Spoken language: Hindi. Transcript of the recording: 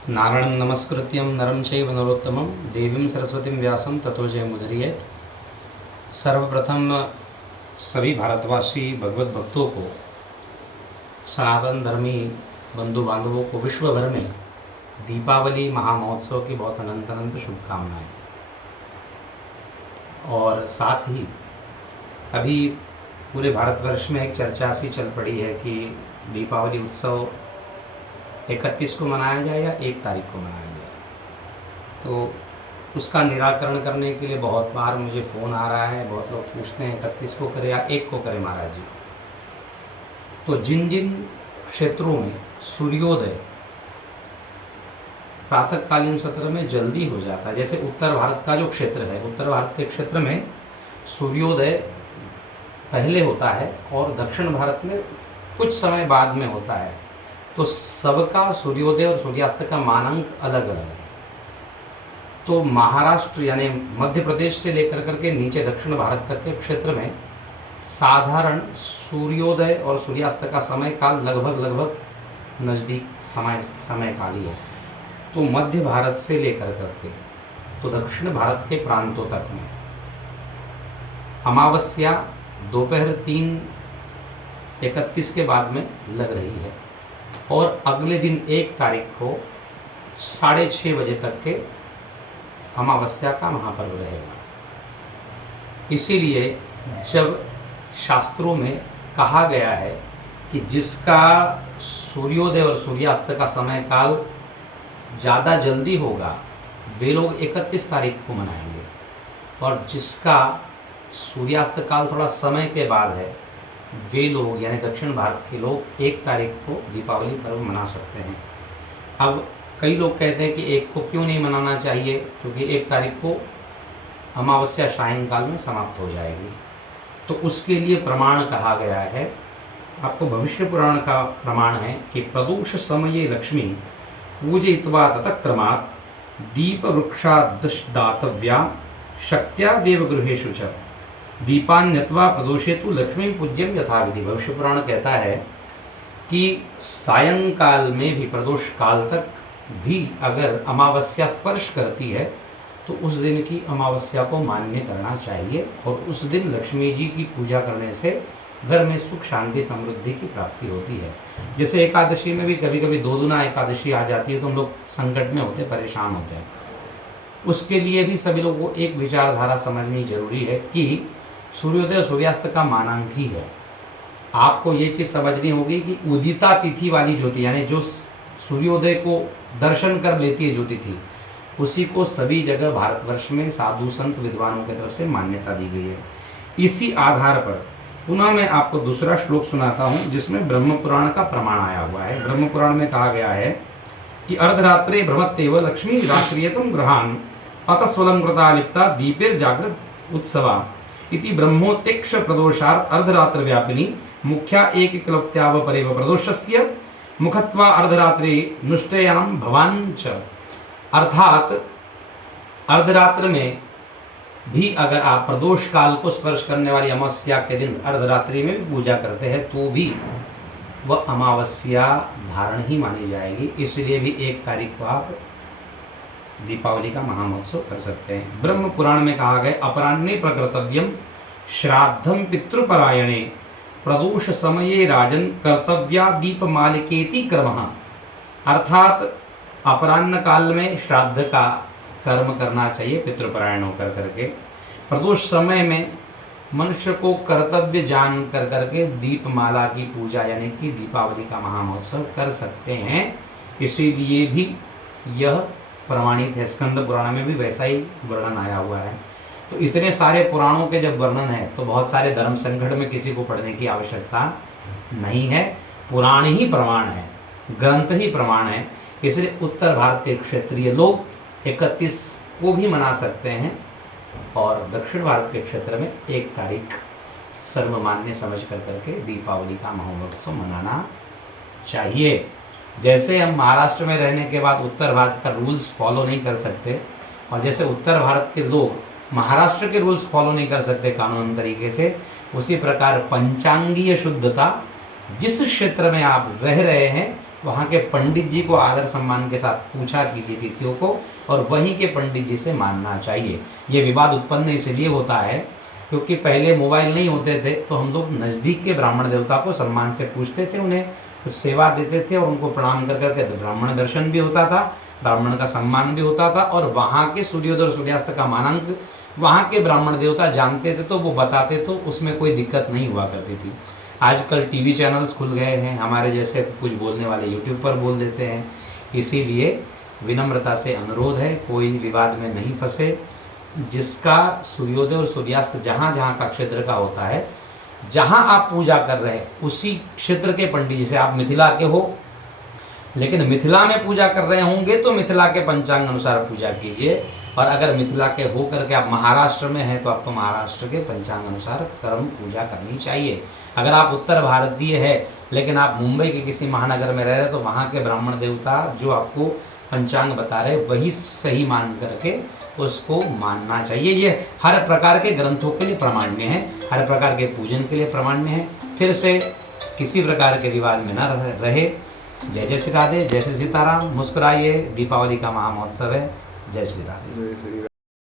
नारायणं नमस्कृत्यं नरं चैव नरोत्तमं देवीं सरस्वतीं व्यासं ततो जयमुदीरयेत्। सर्वप्रथम सभी भारतवासी भगवत भक्तों को, सनातन धर्मी बंधु बांधवों को विश्व भर में दीपावली महामहोत्सव की बहुत अनंत अनंत शुभकामनाएं। और साथ ही अभी पूरे भारतवर्ष में एक चर्चा सी चल पड़ी है कि दीपावली उत्सव 31 को मनाया जाए या 1 तारीख को मनाया जाए। तो उसका निराकरण करने के लिए बहुत बार मुझे फ़ोन आ रहा है, बहुत लोग पूछते हैं 31 को करें या 1 को करें महाराज जी। तो जिन जिन क्षेत्रों में सूर्योदय प्रातःकालीन सत्र में जल्दी हो जाता है, जैसे उत्तर भारत का जो क्षेत्र है, उत्तर भारत के क्षेत्र में सूर्योदय पहले होता है और दक्षिण भारत में कुछ समय बाद में होता है, तो सबका सूर्योदय और सूर्यास्त का मानांक अलग अलग है। तो महाराष्ट्र यानी मध्य प्रदेश से लेकर करके नीचे दक्षिण भारत तक के क्षेत्र में साधारण सूर्योदय और सूर्यास्त का समय काल लगभग नज़दीक समय काल ही है। तो मध्य भारत से लेकर करके तो दक्षिण भारत के प्रांतों तक में अमावस्या दोपहर 3:31 के बाद में लग रही है और अगले दिन 1 तारीख को 6:30 बजे तक के अमावस्या का महापर्व रहेगा। इसीलिए जब शास्त्रों में कहा गया है कि जिसका सूर्योदय और सूर्यास्त का समय काल ज़्यादा जल्दी होगा वे लोग 31 तारीख को मनाएंगे, और जिसका सूर्यास्त काल थोड़ा समय के बाद है वे लोग यानी दक्षिण भारत के लोग 1 तारीख को दीपावली पर्व मना सकते हैं। अब कई लोग कहते हैं कि 1 को क्यों नहीं मनाना चाहिए, क्योंकि 1 तारीख को अमावस्या सायंकाल में समाप्त हो जाएगी। तो उसके लिए प्रमाण कहा गया है, आपको भविष्य पुराण का प्रमाण है कि प्रदोष समये लक्ष्मी पूजयित्वा ततक्रमात् दीप वृक्षादातव्या शक्त्या देवगृहेषु च दीपान्यत्वा प्रदोषे तु लक्ष्मी पूज्यम यथाविधि। भविष्य पुराण कहता है कि सायंकाल में भी प्रदोष काल तक भी अगर अमावस्या स्पर्श करती है तो उस दिन की अमावस्या को मान्य करना चाहिए, और उस दिन लक्ष्मी जी की पूजा करने से घर में सुख शांति समृद्धि की प्राप्ति होती है। जैसे एकादशी में भी कभी कभी 2 दुना एकादशी आ जाती है तो हम लोग संकट में होते, परेशान होते हैं। उसके लिए भी सभी लोगों को एक विचारधारा समझनी जरूरी है कि सूर्योदय और सूर्यास्त का मानांक ही है। आपको ये चीज़ समझनी होगी कि उदिता तिथि वाली ज्योति यानी जो सूर्योदय को दर्शन कर लेती है जो तिथि, उसी को सभी जगह भारतवर्ष में साधु संत विद्वानों की तरफ से मान्यता दी गई है। इसी आधार पर पुनः मैं आपको दूसरा श्लोक सुनाता हूँ जिसमें ब्रह्म पुराण का प्रमाण आया हुआ है। ब्रह्म पुराण में कहा गया है कि अर्धरात्रे भ्रमत्येव लक्ष्मी रात्रियतम ग्रहान अतस्वलं कृता लिप्ता दीपेर जागृत उत्सवा इति ब्रह्मोत्तेक्ष प्रदोषार्थ अर्धरात्र व्यापिनी मुख्या एककलप्त्याव परेव प्रदोषस्य मुखत्वा अर्धरात्रि नुष्टयाम भवांच। अर्थात अर्धरात्र में भी अगर आप प्रदोष काल को स्पर्श करने वाली अमावस्या के दिन अर्धरात्रि में भी पूजा करते हैं तो भी वह अमावस्या धारण ही मानी जाएगी। इसलिए भी 1 तारीख को आप दीपावली का महामहोत्सव कर सकते हैं। ब्रह्म पुराण में कहा गया अपराह्ने प्रकर्तव्यम श्राद्धम पितृपरायणे प्रदोष समये राजन कर्तव्या दीपमालिकेति क्रमः। अर्थात अपराह्न काल में श्राद्ध का कर्म करना चाहिए पितृपरायण होकर करके। प्रदोष समय में मनुष्य को कर्तव्य जान कर करके दीपमाला की पूजा यानी कि दीपावली का महामहोत्सव कर सकते हैं। इसीलिए भी यह प्रमाणित है। स्कंद पुराण में भी वैसा ही वर्णन आया हुआ है। तो इतने सारे पुराणों के जब वर्णन है तो बहुत सारे धर्म संकट में किसी को पढ़ने की आवश्यकता नहीं है। पुराण ही प्रमाण है, ग्रंथ ही प्रमाण है। इसलिए उत्तर भारत के क्षेत्रीय लोग 31 को भी मना सकते हैं और दक्षिण भारत के क्षेत्र में 1 तारीख सर्वमान्य समझ कर करके दीपावली का महोत्सव मनाना चाहिए। जैसे हम महाराष्ट्र में रहने के बाद उत्तर भारत का रूल्स फॉलो नहीं कर सकते, और जैसे उत्तर भारत के लोग महाराष्ट्र के रूल्स फॉलो नहीं कर सकते कानून तरीके से, उसी प्रकार पंचांगीय शुद्धता जिस क्षेत्र में आप रह रहे हैं वहाँ के पंडित जी को आदर सम्मान के साथ पूछा कीजिए तिथियों को, और वहीं के पंडित जी से मानना चाहिए। ये विवाद उत्पन्न इसलिए होता है क्योंकि पहले मोबाइल नहीं होते थे, तो हम लोग नज़दीक के ब्राह्मण देवता को सम्मान से पूछते थे, उन्हें कुछ सेवा देते थे और उनको प्रणाम कर करके ब्राह्मण दर्शन भी होता था, ब्राह्मण का सम्मान भी होता था, और वहाँ के सूर्योदय और सूर्यास्त का मानांक वहाँ के ब्राह्मण देवता जानते थे तो वो बताते, तो उसमें कोई दिक्कत नहीं हुआ करती थी। आजकल टीवी चैनल्स खुल गए हैं, हमारे जैसे कुछ बोलने वाले यूट्यूब पर बोल देते हैं। इसीलिए विनम्रता से अनुरोध है, कोई विवाद में नहीं फंसे। जिसका सूर्योदय और सूर्यास्त जहाँ जहाँ का क्षेत्र का होता है, जहाँ आप पूजा कर रहे हैं उसी क्षेत्र के पंडित, जैसे आप मिथिला के हो लेकिन मिथिला में पूजा कर रहे होंगे तो मिथिला के पंचांग अनुसार पूजा कीजिए, और अगर मिथिला के हो करके आप महाराष्ट्र में हैं तो आपको महाराष्ट्र के पंचांग अनुसार कर्म पूजा करनी चाहिए। अगर आप उत्तर भारतीय है लेकिन आप मुंबई के किसी महानगर में रह रहे हैं तो वहाँ के ब्राह्मण देवता जो आपको पंचांग बता रहे वही सही मान करके उसको मानना चाहिए। ये हर प्रकार के ग्रंथों के लिए प्रमाण्य है, हर प्रकार के पूजन के लिए प्रमाण्य है। फिर से किसी प्रकार के विवाद में न रहे। जय जय श्री राधे, जय श्री सीताराम। मुस्कुराइए, दीपावली का महामहोत्सव है। जय श्री राधे। जय श्री